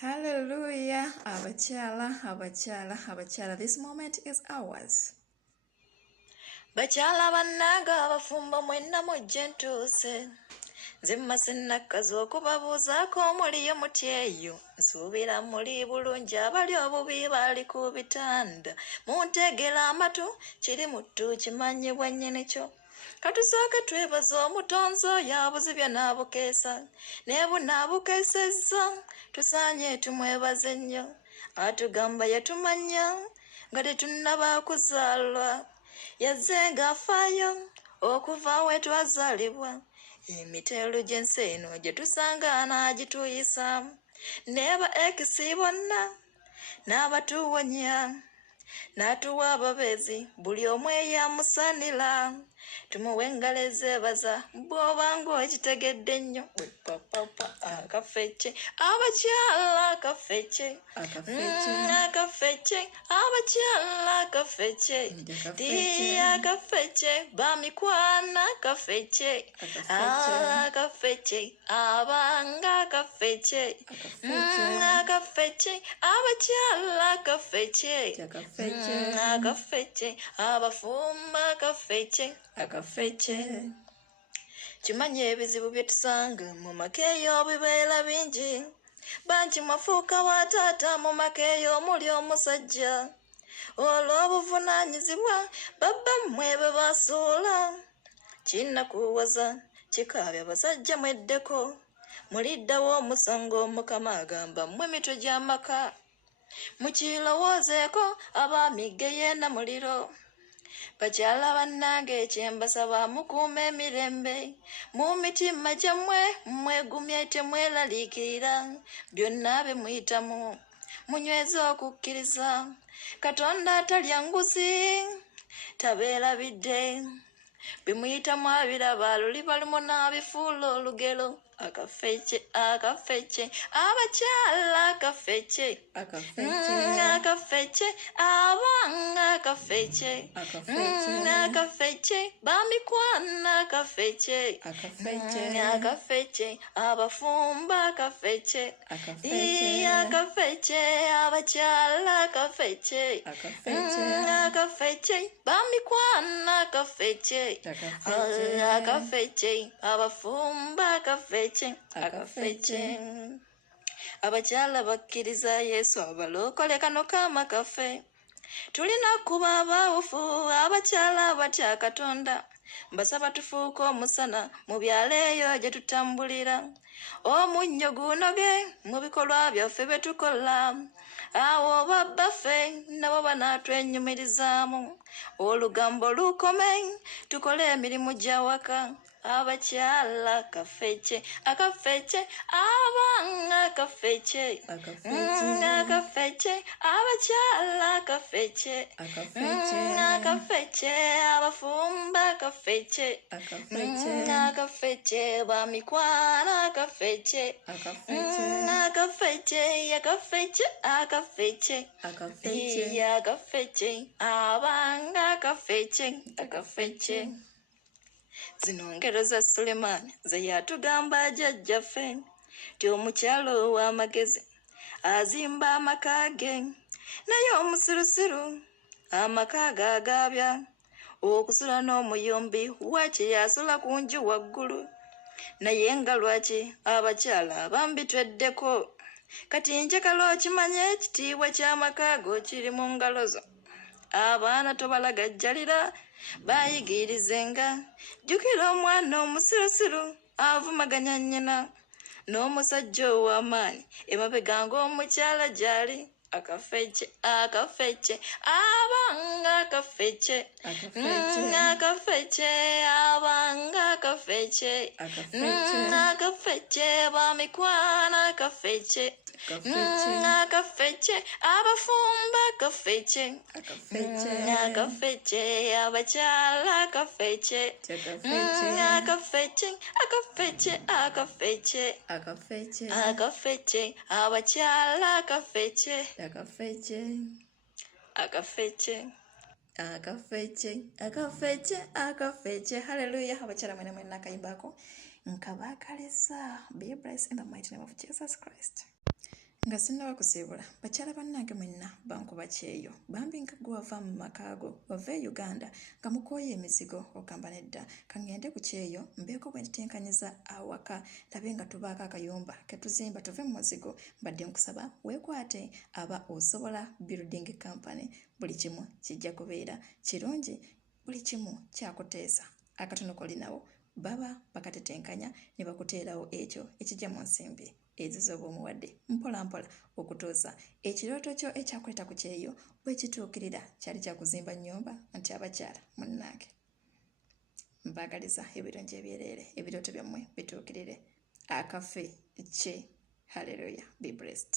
Hallelujah. Abachala. This moment is ours. Bachala bannaga abafumbo mwenna mujje ntuuse. Nze masinakkazi okubabuuzaako muliyo mutya eyo. Nsuubira muli bulungi abali obubi bali ku bitanda. Muntegera amatu kiri muttu kimanyibwa nnyinekyo. Katusooke twebaza omutonzi oyo abuzibya n'abukeesa. Ne bunaabukeesezza tusaanye tumwebaze nnyo. Atugamba yatumanya nga tetunnaba kuzaalwa. Yazze ng'afaayo okuva we twazaalibwa. Emiteero gy'ensi eno gye tusanga n'agituyisa. Neeba ekisi bonna n'abatuwonya. N'atuwa ababeezi buli omu eyamusaanira. Tumuwe engalo ezeebaza bw'oba ng'okitegedde nnyo. Akafecce abakyala akafecce akafecce abakyala akafecce akafecce bamikwana akafecce akafecce abanga akafecce akafecce abakyala akafecce akafecce abafumba akafecce. Kimanye ebizibu bye tusanga mu maka eyo bibeera bingi. Bangi mwafuuka wa taata mu maka eyo omuli omusajja. Olw'obuvunaanyizibwa babba mmwe be basuula. Kinnakuwaza kikaabya basajja mweddeko. Muliddawo omusango Mukama agamba mmwe mitwe gy'amaka. Mukirowoozeeko abaamiggeyo na muliro. Bakyala bannange kyembasaba mukuuma emirembe. Mu mitima gyammwe mwegumye temweraliikirira. Byonna bye muyitamu munyweze okukkiriza. Katonda atalya nguzi tabeera bidde. Bye muyitamu abiraba luli balumu n'abifuula olugero. Akafecce abakyala akafecce akafecce abanga akafecce akafecce bamikwana akafecce akafecce abafumba akafecce akafecce abakyala akafecce akafecce bamikwana akafecce akafecce abafumba akafecce akafecce. Abakyala bakkiriza Yesu abalokole kano kaama kaffe. Tulina kuba abawufu abakyala abatya Katonda. Mbasaba tufuuke omusana mu byalo eyo gye tutambulira. Omunnyo gunoge mu bikolwa byaffe bye tukola. Awo babbaffe nabo banaatwenyumirizaamu. Olugambo lukome tukole emirimu gy'awaka. Abakyala akafecce abanga akafecce akafecce abakyala akafecce akafecce abafumba akafecce akafecce bamikwana akafecce akafecce akafecce abanga akafecce. Zino ngero za Sulemaani ze yatugamba jjajjaffe nti omukyala ow'amagezi azimba amaka ge, naye omusirusiru amaka ge agaabya. Okusula n'omuyombi waakye yasula ku nju waggulu, naye nga lwaki abakyala abambi tweddeko. Kati njagala okimanye ekitiibwa ky'amaka go kiri mu ngalo zo. Abaana tobalagajjalira bayigirizenga. Jjukira omwana omusirusiru avumaganya nnyina n'omusajja ow'amaanyi emabega ng'omukyala gy'ali. Akafecce abanga akafecce abanga akafecce bamikwana akafecce abafumba akafecce abakyala akafecce abakyala akafecce. Hallelujah. Abakyala mwene mwene akayimbako nkabakalesa. Be blessed in the mighty name of Jesus Christ. nga sinnaba kusiibula bakyala bannange mwenna bankuba kyeyo bambi nga gwe wava mu makaago wava e Uganda nga mukooye emizigo ogamba nedda kaŋŋende ku kyeyo mbeeko bwe ntitenkanyiza awaka labe nga tubaako akayumba ketuzimba tuve mu muzigo mbadde nkusaba weekwate aba osobola building company buli kimu kijja kubeera kirungi buli kimu kyakuteesa akatono kolinawo baba bakatetenkanya ne bakuteerawo ekyo ekijja mu nsimbi ezo z'oba omuwadde mpola mpola okutuusa ekirooto kyo ekyakuleta ku kyeyo bwe kituukirira kyali kyakuzimba nnyumba nti abakyala munnange mbaagaliza ebirungi ebyereere ebirooto byammwe bituukirire akafe ki haleluya be blessed.